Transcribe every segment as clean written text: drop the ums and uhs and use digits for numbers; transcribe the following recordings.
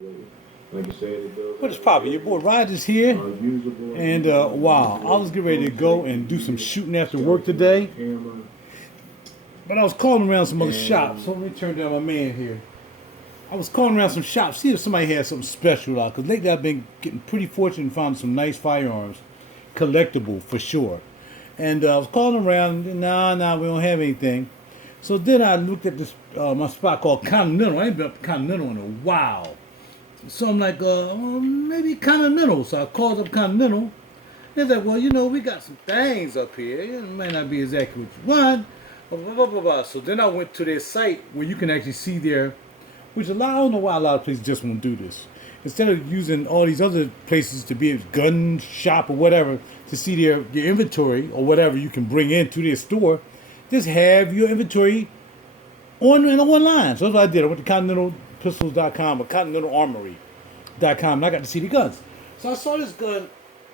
What is poppin'? Your boy Rod is here, and wow, I was getting ready to go and do some shooting after work today, but I was calling around some other shops. So let me turn down my man here. I was calling around some shops, see if somebody had something special out, because lately I've been getting pretty fortunate and found some nice firearms, collectible for sure. And I was calling around, nah, we don't have anything. So then I looked at this my spot called Continental. I ain't been up to Continental in a while. So I'm like, maybe Continental. So I called up Continental. They're like, well, we got some things up here. It might not be exactly what you want. Blah, blah, blah, blah, blah. So then I went to their site where you can actually see their, which I don't know why a lot of places just won't do this. Instead of using all these other places to be a gun shop or whatever to see their inventory or whatever you can bring into their store, just have your inventory online. So that's what I did. I went to ContinentalPistols.com or ContinentalArmory.com and I got to see the guns. So I saw this gun.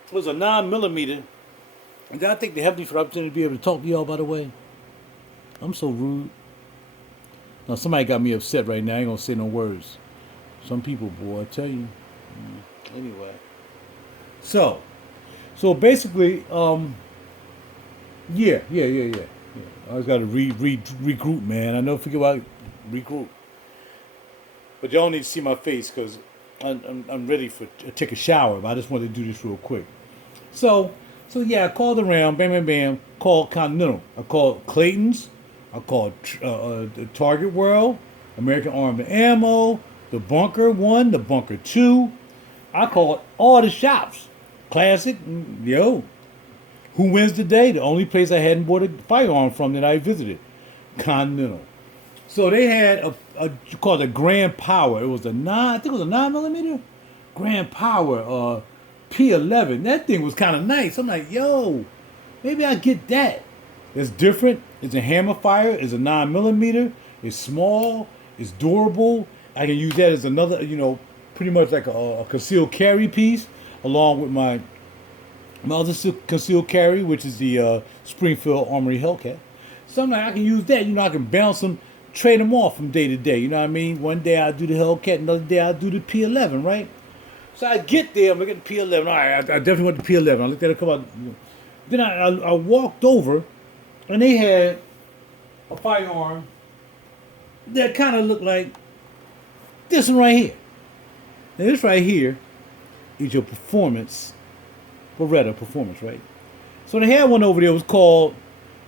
It was a 9mm. And I think they have me for the opportunity to be able to talk to y'all, by the way. I'm so rude. Now, somebody got me upset right now. I ain't going to say no words. Some people, boy, I tell you. Anyway. So basically, yeah. I just got to regroup, man. I never forget about regroup. But y'all need to see my face because I'm ready to take a shower. But I just wanted to do this real quick. So yeah, I called around, bam, called Continental. I called Clayton's. I called the Target World, American Arms and Ammo, the Bunker 1, the Bunker 2. I called all the shops. Classic, Who Wins the Day? The only place I hadn't bought a firearm from that I visited. Continental. So they had a called a Grand Power. It was I think it was a 9mm? Grand Power P11. That thing was kind of nice. I'm like, yo, maybe I get that. It's different. It's a hammer fire. It's a 9mm. It's small. It's durable. I can use that as another, pretty much like a concealed carry piece, along with my other concealed carry, which is the Springfield Armory Hellcat. So I'm like, I can use that. I can bounce them, trade them off from day to day. You know what I mean? One day I'll do the Hellcat, another day I'll do the P11, right? So I get there, I'm looking at the P11. All right, I definitely want the P11. I looked at it come out. Then I walked over, and they had a firearm that kind of looked like this one right here. Now this right here is your Beretta Performance, right? So they had one over there. It was called,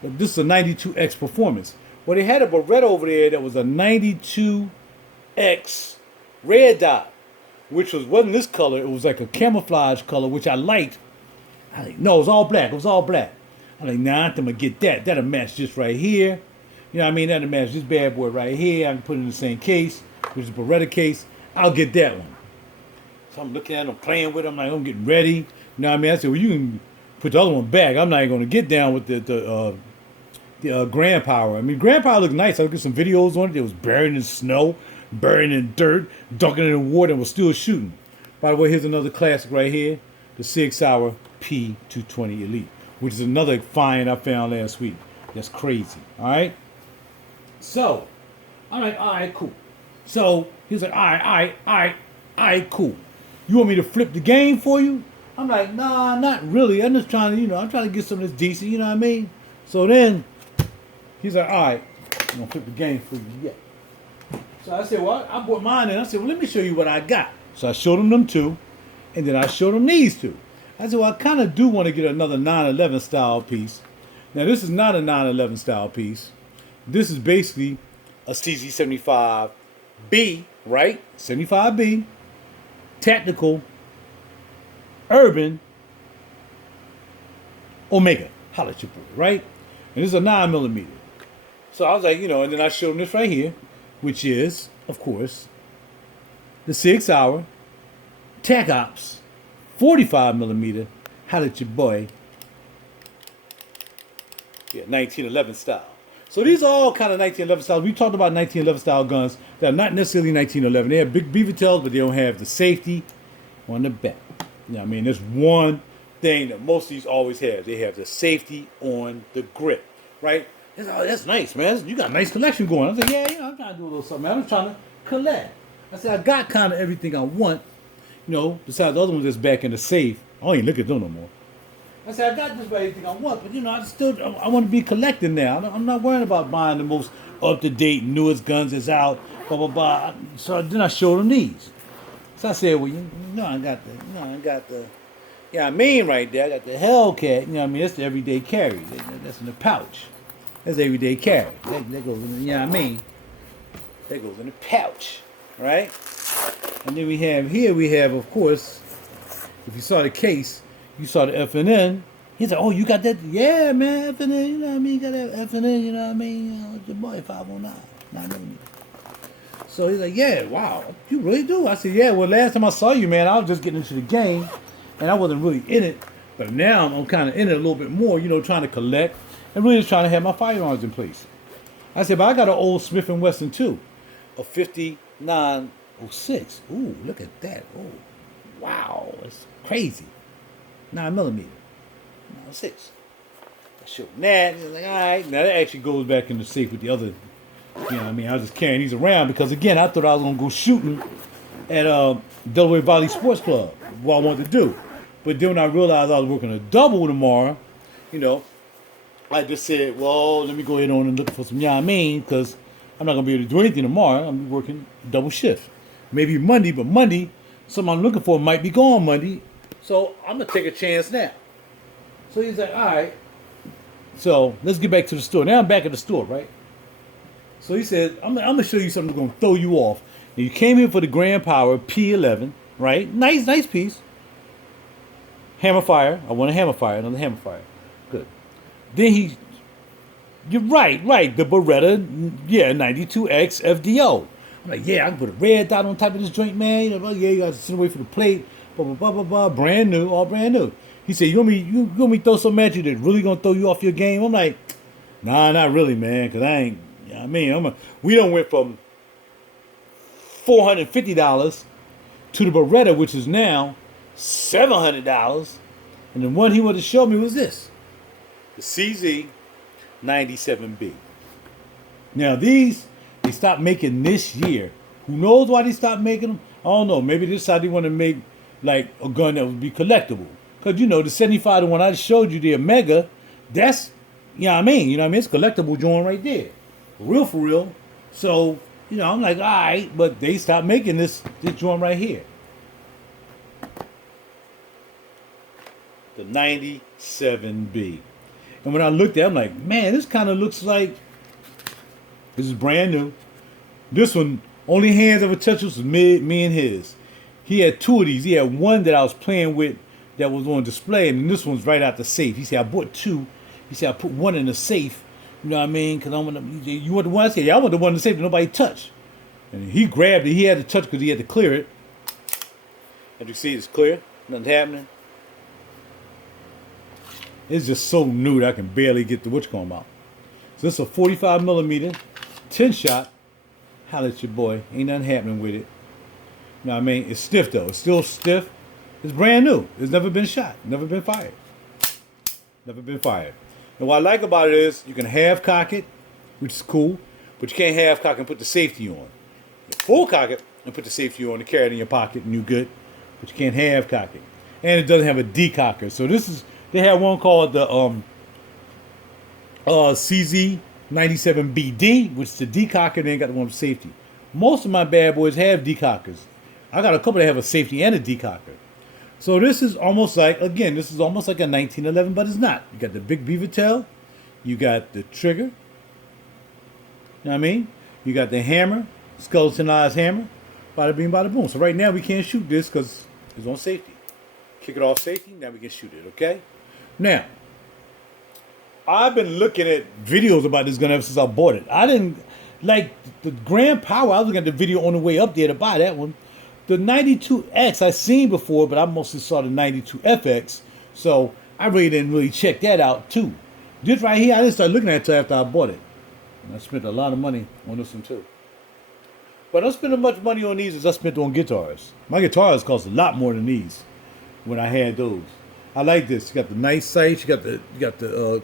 this is a 92X Performance. Well, they had a Beretta over there that was a 92X red dot, which wasn't this color. It was like a camouflage color, which I liked. No, it was all black. I'm like, nah, I'm gonna get that. That'll match this right here. You know what I mean? That'll match this bad boy right here. I can put it in the same case, which is a Beretta case. I'll get that one. So I'm looking at it, I'm playing with it. I'm like, I'm getting ready. You know what I mean? I said, well, you can put the other one back. I'm not even gonna get down with the Grand Power. I mean, Grand Power looked nice. I looked at some videos on it. It was buried in snow, buried in dirt, dunking it in water, and was still shooting. By the way, here's another classic right here, the Sig Sauer P220 Elite, which is another find I found last week. That's crazy. All right. So, I'm like, all right, cool. So he's like, all right, cool. You want me to flip the game for you? I'm like, nah, not really. I'm just trying to, I'm trying to get something that's decent. You know what I mean? So then he's like, all right, I'm gonna flip the game for you. Yeah. So I said, well, I bought mine, and I said, well, let me show you what I got. So I showed him them two, and then I showed him these two. I said, well, I kind of do want to get another 911 style piece. Now, this is not a 911 style piece. This is basically a CZ75B, right? 75B, tactical, urban, Omega. Holla at your boy, right? And this is a 9mm. So I was like, and then I showed him this right here, which is, of course, the Sig Sauer Tac Ops 45mm. Holla at your boy. Yeah, 1911 style. So these are all kind of 1911 styles. We talked about 1911 style guns that are not necessarily 1911. They have big beaver tails, but they don't have the safety on the back. You know what I mean? There's one thing that most of these always have. They have the safety on the grip, right? That's nice, man. You got a nice collection going. I was like, yeah, I'm trying to do a little something, man. I'm trying to collect. I said, I got kind of everything I want, besides the other ones that's back in the safe. I ain't look at them no more. I said, I got just about everything I want, but I want to be collecting now. I'm not worrying about buying the most up-to-date, newest guns that's out, blah, blah, blah. So then I showed them these. So I said, well, I got the, yeah, I mean right there, I got the Hellcat, that's the everyday carry. That's in the pouch. That's everyday carry. That goes in the, that goes in the pouch, right? And then we have, of course, if you saw the case, you saw the F&N. He's like, oh, you got that? Yeah, man, F&N, you know what I mean? You got that F&N, you know what I mean? It's your boy, 509, 9mm. So he's like, yeah, wow, you really do? I said, yeah, well, last time I saw you, man, I was just getting into the game, and I wasn't really in it. But now I'm kind of in it a little bit more, trying to collect, and really just trying to have my firearms in place. I said, but I got an old Smith & Wesson, too, a 5906. Ooh, look at that. Oh, wow, that's crazy. 9mm. 906. I showed that. He's like, all right. Now that actually goes back in the safe with the other. I was just carrying these around because, again, I thought I was going to go shooting at Delaware Valley Sports Club, what I wanted to do. But then when I realized I was working a double tomorrow, I just said, well, let me go ahead on and look for some, because I'm not going to be able to do anything tomorrow. I'm going to be working double shift. Maybe Monday, but Monday, something I'm looking for might be gone Monday. So I'm going to take a chance now. So he's like, all right. So let's get back to the store. Now I'm back at the store, right? So he said, I'm going to show you something that's going to throw you off. Now you came here for the Grand Power P11, right? Nice piece. Hammer fire. I want a hammer fire, another hammer fire. Good. Then you're right. The Beretta, 92X FDO. I'm like, yeah, I can put a red dot on top of this joint, man. You got to sit away from the plate. Blah, blah, blah, blah, blah. Brand new, all brand new. He said, you want me to throw something at you that's really going to throw you off your game? I'm like, nah, not really, man, because I ain't, we done went from $450 to the Beretta, which is now $700. And the one he wanted to show me was this, the CZ 97B. Now these, they stopped making this year. Who knows why they stopped making them? I don't know. Maybe this how they want to make like a gun that would be collectible. Because, the 75, the one I showed you, the Omega, that's, it's collectible joint right there. For real. So, I'm like, all right, but they stopped making this joint right here. The 97B. And when I looked at it, I'm like, man, this kind of looks like, this is brand new. This one, only hands ever touched was me and his. He had two of these. He had one that I was playing with that was on display, and this one's right out the safe. He said, I bought two. He said, I put one in the safe. You know what I mean? Because I want to, you want the one? I said, yeah, I want the one in the safe that nobody touched. And he grabbed it. He had to touch because he had to clear it. As you see, it's clear. Nothing's happening. It's just so new that I can barely get the what's-going out. So this is a 45mm, 10-shot. Holla at your boy. Ain't nothing happening with it. You know what I mean? It's stiff, though. It's still stiff. It's brand new. It's never been shot. Never been fired. Never been fired. And what I like about it is you can half cock it, which is cool, but you can't half cock and put the safety on. You full cock it and put the safety on and carry it in your pocket and you're good, but you can't half cock it. And it doesn't have a decocker. So this is, they have one called the CZ 97BD, which is the decocker, and they ain't got the one with safety. Most of my bad boys have decockers. I got a couple that have a safety and a decocker. So this is almost like, again, this is almost like a 1911, but it's not. You got the big beaver tail. You got the trigger. You know what I mean? You got the hammer, skeletonized hammer. Bada bing, bada boom. So right now we can't shoot this because it's on safety. Kick it off safety, now we can shoot it, okay? Now, I've been looking at videos about this gun ever since I bought it. I didn't, like, the Grand Power, I was looking at the video on the way up there to buy that one. The 92X I seen before, but I mostly saw the 92FX, so I really didn't really check that out too. This right here, I didn't start looking at it until after I bought it. And I spent a lot of money on this one too. But I don't spend as much money on these as I spent on guitars. My guitars cost a lot more than these when I had those. I like this. You got the nice sights. You got the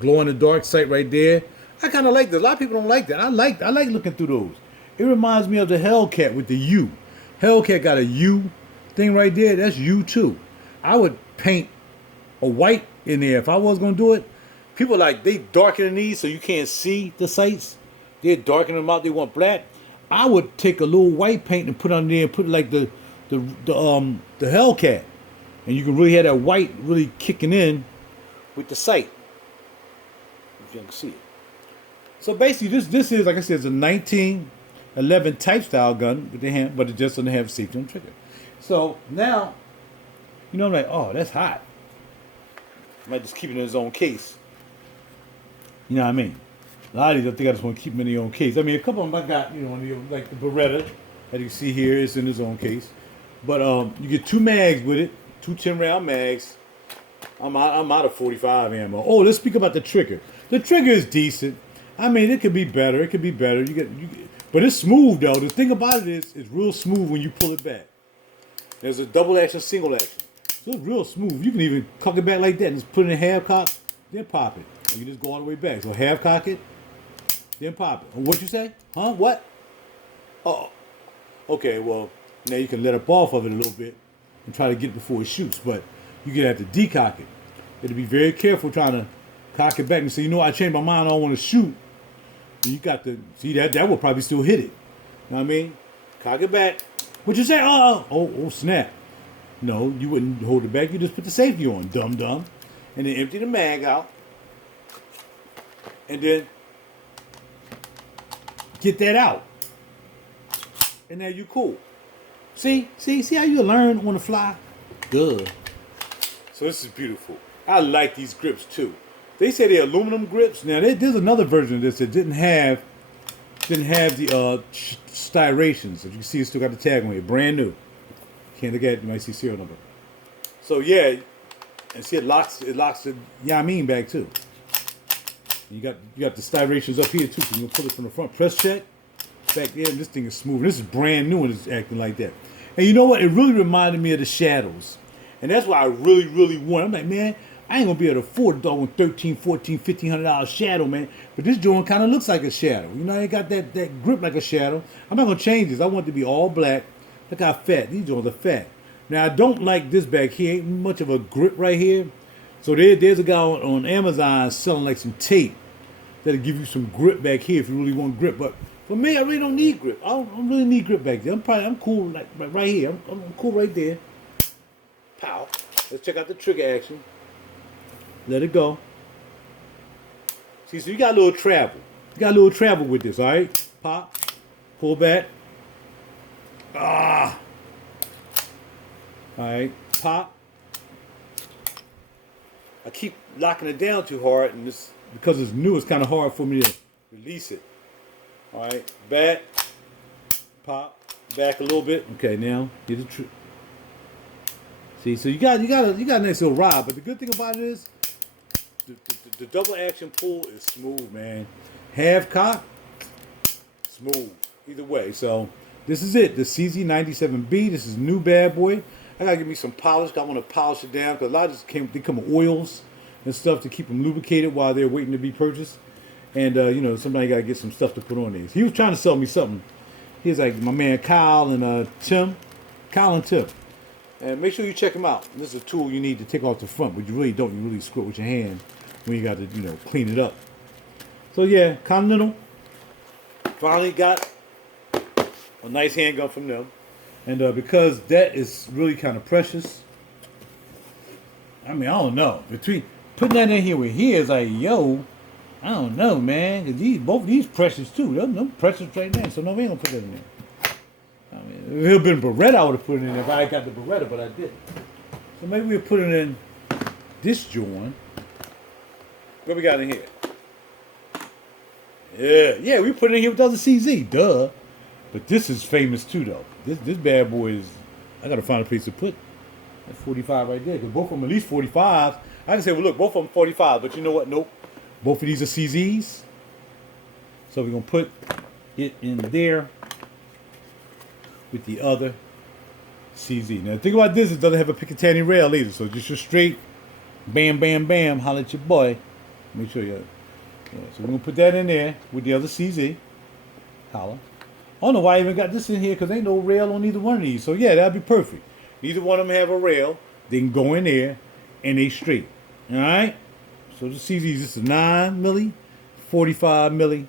glow in the dark sight right there. I kind of like this. A lot of people don't like that. I like looking through those. It reminds me of the Hellcat with the U. Hellcat got a U thing right there. That's U too. I would paint a white in there if I was gonna do it. People like they darken these so you can't see the sights. They darken them out. They want black. I would take a little white paint and put on there and put like the Hellcat, and you can really have that white really kicking in with the sight. If you can see it. So basically, this is like I said, it's a 1911 type style gun with the hand, but it just doesn't have safety on trigger. So now, you know, I'm like, oh, that's hot. I might just keep it in its own case. You know what I mean? A lot of these, I think I just want to keep them in their own case. I mean, a couple of them I got, you know, like the Beretta, that you see here, is in its own case. But you get 2 mags with it, 2 10-round mags. I'm out of 45 ammo. Oh, let's speak about the trigger. The trigger is decent. I mean, it could be better. It could be better. But it's smooth though. The thing about it is, it's real smooth when you pull it back. There's a double action, single action. So it's real smooth. You can even cock it back like that and just put it in half cock, then pop it. And you just go all the way back. So half cock it, then pop it. What you say? Huh? What? Oh. Okay, well, now you can let up off of it a little bit and try to get it before it shoots. But you're going to have to decock it. You have to be very careful trying to cock it back and say, you know, I changed my mind, I don't want to shoot. And you got to, see, that will probably still hit it. You know what I mean? Cock it back. What you say? Oh, snap. No, you wouldn't hold it back. You just put the safety on, dumb. And then empty the mag out. And then get that out. And now you cool. See how you learn on the fly? Good. So this is beautiful. I like these grips too. They say they're aluminum grips. Now there's another version of this that didn't have the styrations. As you can see, it's still got the tag on it, brand new. Can't look at it, you might see serial number. So yeah, and see it locks the Yamin bag too. You got the styrations up here too, so you can pull it from the front. Press check. Back there, and this thing is smooth. This is brand new and it's acting like that. And you know what? It really reminded me of the Shadows. And that's why I really want. I'm like, man, I ain't gonna be able to afford a dog $1,300, $1,400, $1,500 Shadow, man. But this joint kind of looks like a Shadow. You know, it got that grip like a Shadow. I'm not gonna change this. I want it to be all black. Look how fat. These joints are fat. Now I don't like this back here. Ain't much of a grip right here. So there's a guy on Amazon selling like some tape that'll give you some grip back here if you really want grip. But for me, I really don't need grip. I don't really need grip back there. I'm cool like right here. I'm cool right there. Pow. Let's check out the trigger action. Let it go. See, so you got a little travel. You got a little travel with this, all right? Pop. Pull back. Ah. All right. Pop. I keep locking it down too hard, and this because it's new, it's kind of hard for me to release it. All right, back, pop, back a little bit. Okay, now get the trick. See, so you got a nice little ride, but the good thing about it is the double action pull is smooth, man. Half cock, smooth. Either way, so this is it. The CZ97B. This is new bad boy. I gotta give me some polish. I want to polish it down because a lot of this they come with oils and stuff to keep them lubricated while they're waiting to be purchased. And, you know, somebody got to get some stuff to put on these. He was trying to sell me something. He was like, my man Kyle and Tim. Kyle and Tim. And make sure you check them out. This is a tool you need to take off the front, but you really don't. You really screw it with your hand when you got to, you know, clean it up. So, yeah, Continental. Finally got a nice handgun from them. And because that is really kind of precious. I mean, I don't know. Between putting that in here with here is like, yo, I don't know, man. Cause both these precious too. Them precious right there. So no, we ain't gonna put that in there. I mean, if it had been Beretta, I would have put it in there if I got the Beretta, but I didn't. So maybe we'll put it in this joint. What we got in here? Yeah, we put it in here with the other CZ, duh. But this is famous too, though. This bad boy is. I gotta find a place to put that 45 right there, because both of them at least 45s. I can say, well, look, both of them 45, but you know what? Nope. Both of these are CZs. So we're going to put it in there with the other CZ. Now, the thing about this is it doesn't have a Picatinny rail either. So just a straight bam, bam, bam, holla at your boy. Make sure you. Yeah, so we're going to put that in there with the other CZ. Holla. I don't know why I even got this in here because ain't no rail on either one of these. So yeah, that'd be perfect. Neither one of them have a rail. They can go in there and they straight. All right. So the CZs, this is 9 milli, 45 milli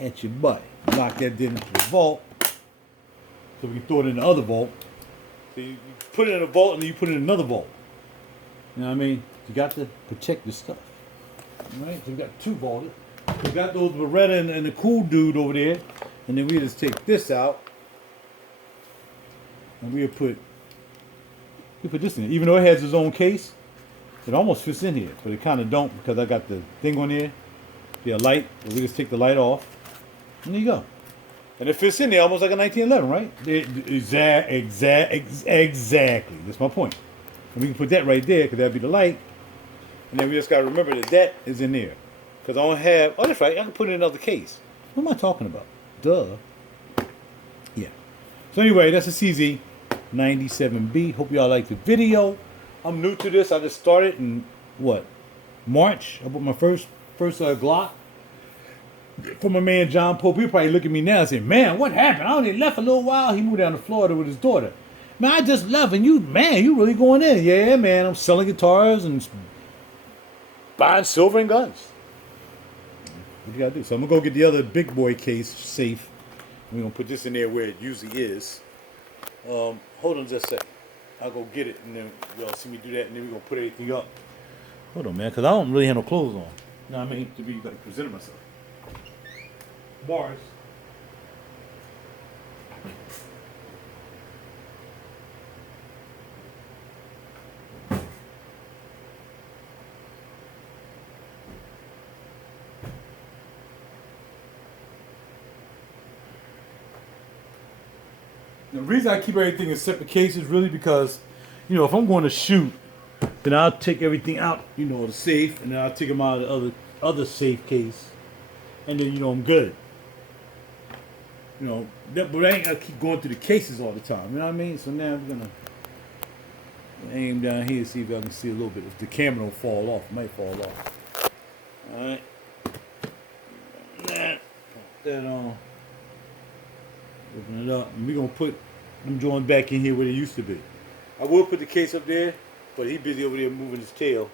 at your butt. Lock that then into the vault. So we can throw it in the other vault. So you put it in a vault and then you put it in another vault. You know what I mean? You got to protect the stuff. All right. So we got two vaulted. We got those Beretta and the cool dude over there. And then we just take this out. And we put this in. Even though it has its own case, it almost fits in here. But it kind of don't because I got the thing on there. The light. So we just take the light off. And there you go. And it fits in there almost like a 1911, right? Exactly. That's my point. And we can put that right there because that'd be the light. And then we just got to remember that that is in there. Because I don't have... Oh, that's right. I can put it in another case. What am I talking about? Duh. Yeah. So anyway, that's a CZ 97B. Hope y'all liked the video. I'm new to this. I just started in, what, March? I bought my first Glock from my man John Pope. He'll probably look at me now and say, man, what happened? I only left a little while. He moved down to Florida with his daughter. Man, I just left and you really going in. Yeah, man, I'm selling guitars and buying silver and guns. What you gotta do? So I'm gonna go get the other big boy case safe. We're gonna put this in there where it usually is. Hold on just a second. I'll go get it and then y'all see me do that and then we're gonna put everything up. Hold on, man, because I don't really have no clothes on. You know what I mean? To be like presenting myself. Bars. The reason I keep everything in separate cases really because, you know, if I'm going to shoot, then I'll take everything out, you know, the safe, and then I'll take them out of the other safe case, and then, you know, I'm good. You know, but I ain't got to keep going through the cases all the time, you know what I mean? So now I'm going to aim down here, see if I can see a little bit. If the camera don't fall off, it might fall off. All right. Put that on. Open it up, and we're gonna put them joints back in here where they used to be. I will put the case up there, but he busy over there moving his tail.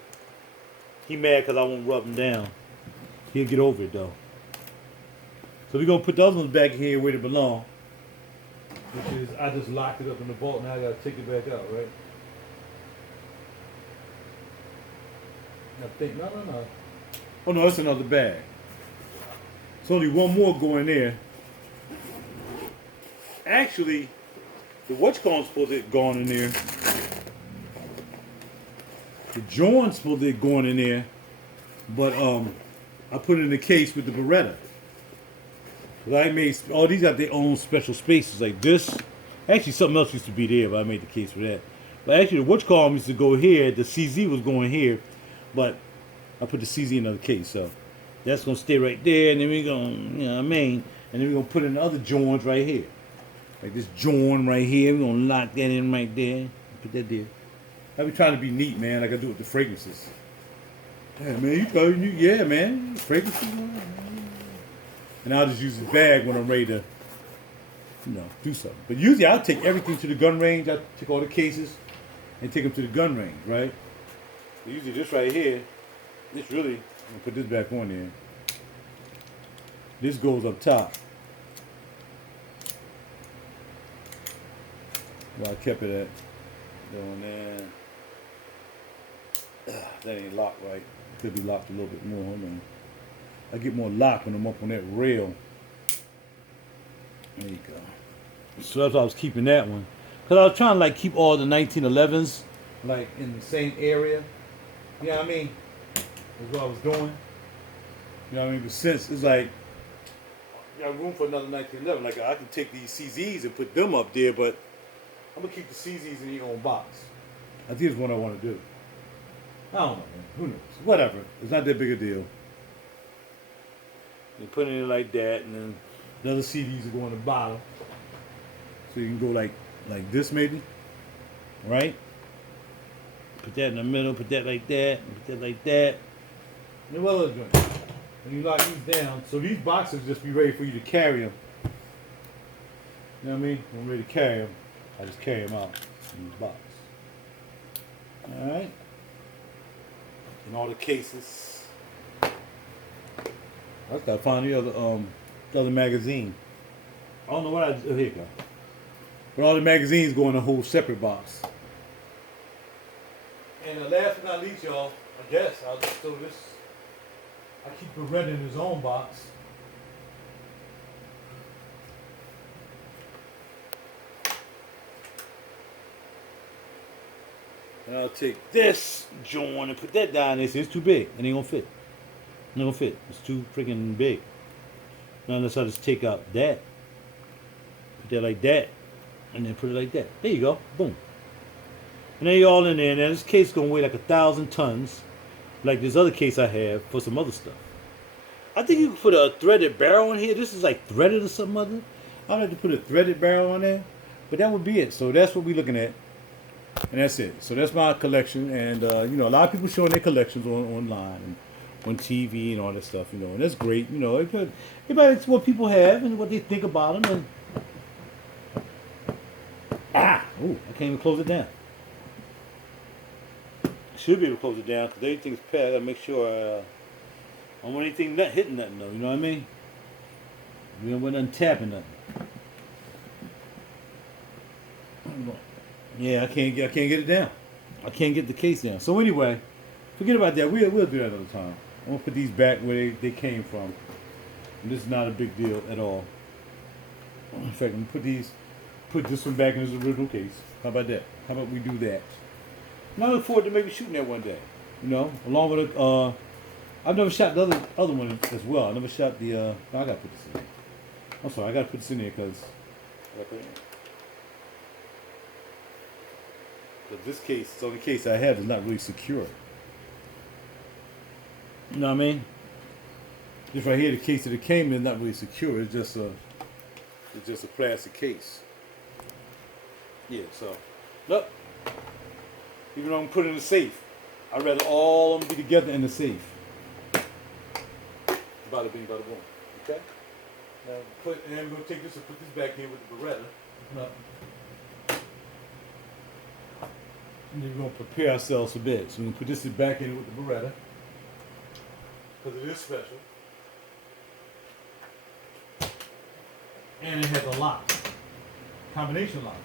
He mad because I won't rub him down. He'll get over it though. So we're gonna put the other ones back in here where they belong. Which is, I just locked it up in the vault, now I gotta take it back out, right? I think, no. Oh no, it's another bag. There's only one more going there. Actually, the what's-call's supposed to get gone in there. The joint's supposed to get going in there. But I put it in the case with the Beretta. But I made all these got their own special spaces like this. Actually, something else used to be there, but I made the case for that. But actually, the what's-called used to go here. The CZ was going here, but I put the CZ in another case. So that's gonna stay right there, and then we're gonna, you know what I mean, and then we're gonna put in the other joints right here. Like this joint right here, we're gonna lock that in right there. Put that there. I be trying to be neat, man, like I do with the fragrances. Yeah, man, you probably knew, yeah, man, fragrances. And I'll just use this bag when I'm ready to, you know, do something. But usually I'll take everything to the gun range. I take all the cases and take them to the gun range, right? So usually this right here, this really, I'm gonna put this back on there. This goes up top. Well, I kept it at doing that. That ain't locked right. Could be locked a little bit more. Hold on. I get more lock when I'm up on that rail. There you go. So that's why I was keeping that one. Because I was trying to like keep all the 1911s like in the same area. You know what I mean? That's what I was doing. You know what I mean? But since it's like, you got room for another 1911. Like I can take these CZs and put them up there, but I'm going to keep the CZs in your own box. I think it's what I want to do. I don't know, man. Who knows? Whatever. It's not that big a deal. You put it in like that, and then the other CDs will go on the bottom. So you can go like this maybe. Right? Put that in the middle, put that like that, put that like that. And what else doing? And you lock these down. So these boxes just be ready for you to carry them. You know what I mean? When I'm ready to carry them, I just carry them out in the box. Alright. In all the cases. I just gotta find the other magazine. I don't know what oh, here you go. But all the magazines go in a whole separate box. And last but not least, y'all, I guess I'll just throw this. I keep Beretta in his own box. And I'll take this joint and put that down there. It's too big. It ain't gonna fit. It ain't gonna fit. It's too freaking big. Now unless I just take out that. Put that like that. And then put it like that. There you go. Boom. And then you're all in there. Now this case is gonna weigh like 1,000 tons. Like this other case I have for some other stuff. I think you can put a threaded barrel in here. This is like threaded or something other. I'd like to put a threaded barrel on there. But that would be it. So that's what we're looking at. And that's it. So that's my collection. And, you know, a lot of people showing their collections online and on TV and all that stuff, you know. And that's great. You know, everybody's what people have and what they think about them. And ooh, I can't even close it down. Should be able to close it down because everything's packed. I gotta make sure I don't want anything not hitting nothing though. You know what I mean? We don't want nothing tapping nothing. Yeah, I can't get it down. I can't get the case down. So anyway, forget about that. We'll do that another time. I'm gonna put these back where they came from. And this is not a big deal at all. In fact, I'm gonna put this one back in its original case. How about that? How about we do that? And I look forward to maybe shooting that one day. You know, along with it. I've never shot the other one as well. I never shot the. I gotta put this in there. I'm sorry, I gotta put this in there because this case, the only case I have is not really secure. You know what I mean? This right here, the case that it came in, is not really secure. It's just a plastic case. Yeah. So, look. Even though I'm putting it in the safe, I'd rather all of them be together in the safe. Bada bing, bada boom. Okay? Now, and then we're going to take this and put this back here with the Beretta. And then we're going to prepare ourselves for bed. So we're going to put this back in with the Beretta. Because it is special. And it has a lock. Combination lock.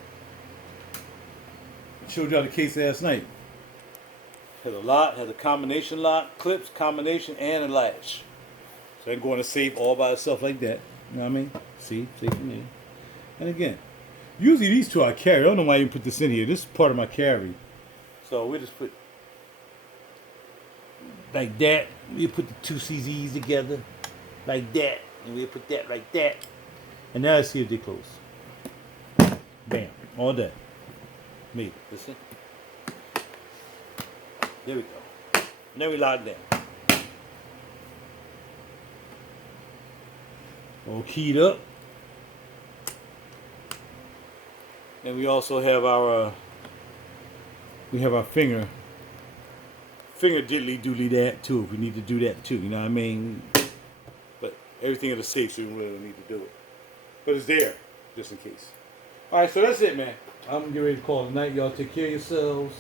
I showed y'all the case last night. Has a lock, has a combination lock, clips, combination, and a latch. So I can go in a safe all by itself like that. You know what I mean? See, safe in there. And again, usually these two I carry. I don't know why I even put this in here. This is part of my carry. So we just put like that. We put the two CZs together like that. And we put that like that. And now let's see if they close. Bam. All that. Made it. Listen. There we go. Now we lock down. All keyed up. And we also have our finger diddly doodly that too if we need to do that too, you know what I mean? But everything in the safe so we really don't need to do it. But it's there, just in case. Alright, so that's it, man. I'm getting ready to call it a night. Y'all take care of yourselves.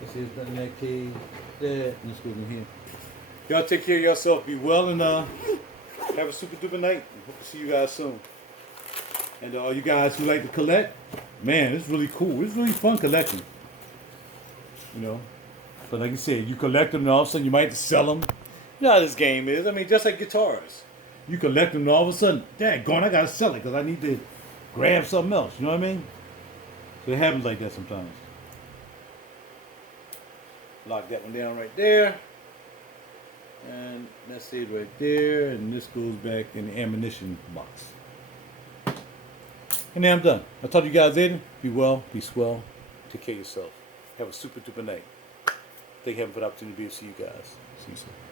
Let's see, there's nothing in that cage. There. Let's go in here. Y'all take care of yourself. Be well and have a super duper night. Hope to see you guys soon. And all you guys who like to collect, man, it's really cool. It's really fun collecting. You know. But like I said, you collect them and all of a sudden you might have to sell them. You know how this game is. I mean, just like guitars. You collect them and all of a sudden, daggone, I gotta sell it because I need to grab something else. You know what I mean? So it happens like that sometimes. Lock that one down right there. And that stays right there. And this goes back in the ammunition box. And then I'm done. I'll talk to you guys later. Be well, be swell. Take care of yourself. Have a super duper night. Thank heaven for the opportunity to be able to see you guys. See you soon.